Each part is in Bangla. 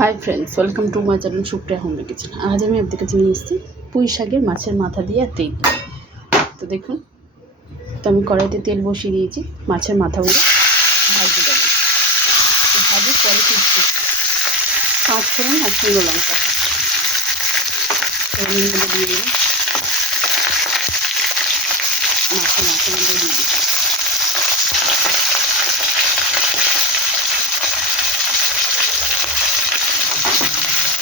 Hi friends, welcome to my channel Supriya home kitchen. আজ আমি আপনাদের কাছে নিয়ে এসেছি পুঁই শাকের মাছের মাথা দিয়ে আর তেল। তো দেখুন, তো আমি কড়াইতে তেল বসিয়ে দিয়েছি, মাছের মাথাগুলো ভাজতে দেবো। ভাজি পরে তুলছি 5 ফোড়ন আর 15 লঙ্কা ফোড়নগুলো দিয়ে দিলাম, মাছের মাথাগুলো দিয়ে দিলাম।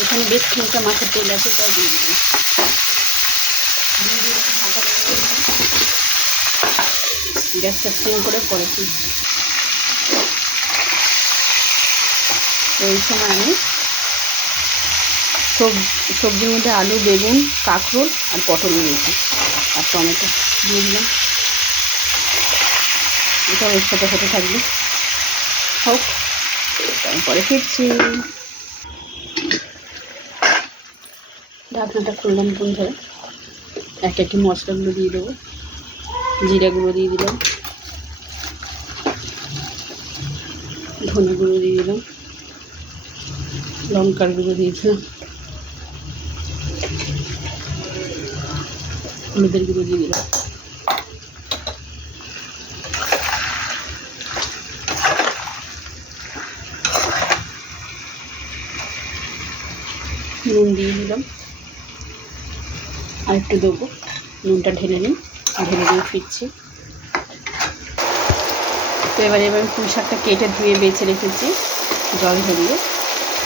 এখানে বেশ খানিকটা মাছের তেল আছে, এটাও দিয়ে দিলাম। ঢাকা দিয়ে গ্যাসটা সিম করে পরে এই সময় আমি সবজির মধ্যে আলু, বেগুন, কাঁকরোল আর পটল নিয়েছি আর টমেটো দিয়ে দিলাম। এটাও এর সাথে হতে থাকবে, হোক। তারপরে ফিরছি, ঢাকনাটা খুললাম বন্ধুরা। এক একটি মশলাগুলো দিয়ে দেবো। জিরা গুঁড়ো দিয়ে দিলাম, ধনে গুঁড়ো দিয়ে দিলাম, লঙ্কার গুঁড়ো দিয়ে দিলাম, হলুদের গুঁড়ো দিয়ে দিলাম, নুন দিয়ে দিলাম, আর একটু দেবো। নুনটা ঢেলে নিই, ঢেলে দিয়ে ফিরছি। তো এবার আমি পুঁই শাকটা কেটে ধুয়ে বেছে রেখেছি জল ঝরিয়ে।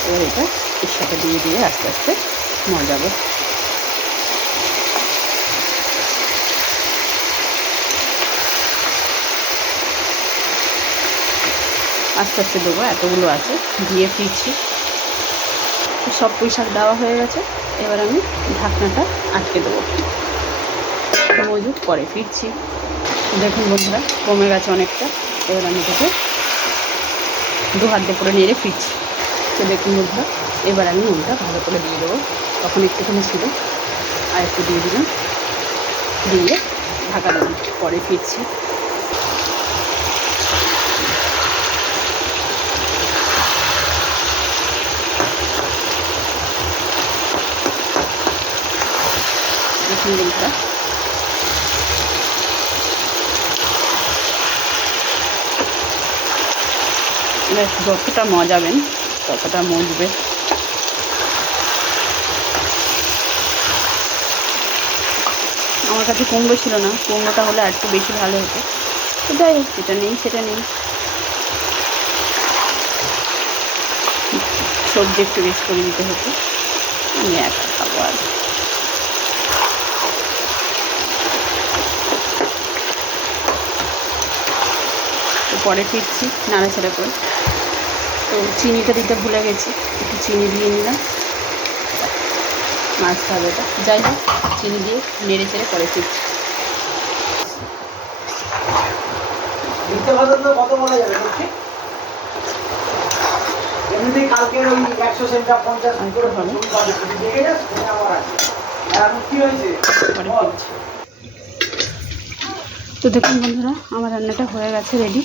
এবার এটা এর সাথে দিয়ে দিয়ে আস্তে আস্তে মজাবো। আস্তে আস্তে দেবো, এতগুলো আছে, দিয়ে ফিরছি। সব পুঁই শাক দেওয়া হয়ে গেছে, এবার আমি ঢাকনাটা আটকে দেবো। মজুদ পরে ফিরছি। দেখুন বন্ধুরা, কমে গেছে অনেকটা। এবার আমি এটাকে 2 হাত দিয়ে করে নেড়ে ফিরছি। তো দেখুন বন্ধুরা, এবার আমি নুনটা ভালো করে দিয়ে দেবো। তখন একটুখানি ছিল, আর একটু দিয়ে দিলাম, দিয়ে ঢাকা দেবো। পরে ফিরছি। দেখুন বন্ধুরা, যতটা মজাবেন ততটা মজবে। আমার কাছে কুমড়ো ছিল না, কুমড়োটা হলে আর একটু বেশি ভালো হতো। তো যাই হোক, যেটা নেই সেটা নেই। সবজি একটু বেশ করে দিতে হতো, আমি একা খাবো। আর তো পরে ফিরছি নাড়াচাড়া করে। তো চিনিটা দিতে ভুলে গেছি, একটু চিনি দিয়ে নিলাম। মাছটা হবে এটা, যাই হোক, চিনি দিয়ে নেড়ে চেড়ে পরে ফিরছি। তো দেখুন বন্ধুরা, আমার রান্নাটা হয়ে গেছে, রেডি।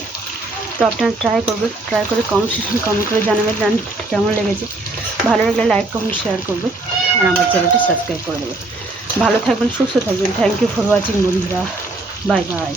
তো আপনারা ট্রাই করবেন, ট্রাই করে কমেন্ট করে জানাবেন কেমন লেগেছে। ভালো লাগলে লাইক, কমেন্ট, শেয়ার করবেন, আর আমার চ্যানেলটা সাবস্ক্রাইব করে দেবেন। ভালো থাকবেন, সুস্থ থাকবেন। থ্যাংক ইউ ফর ওয়াচিং বন্ধুরা, বাই বাই।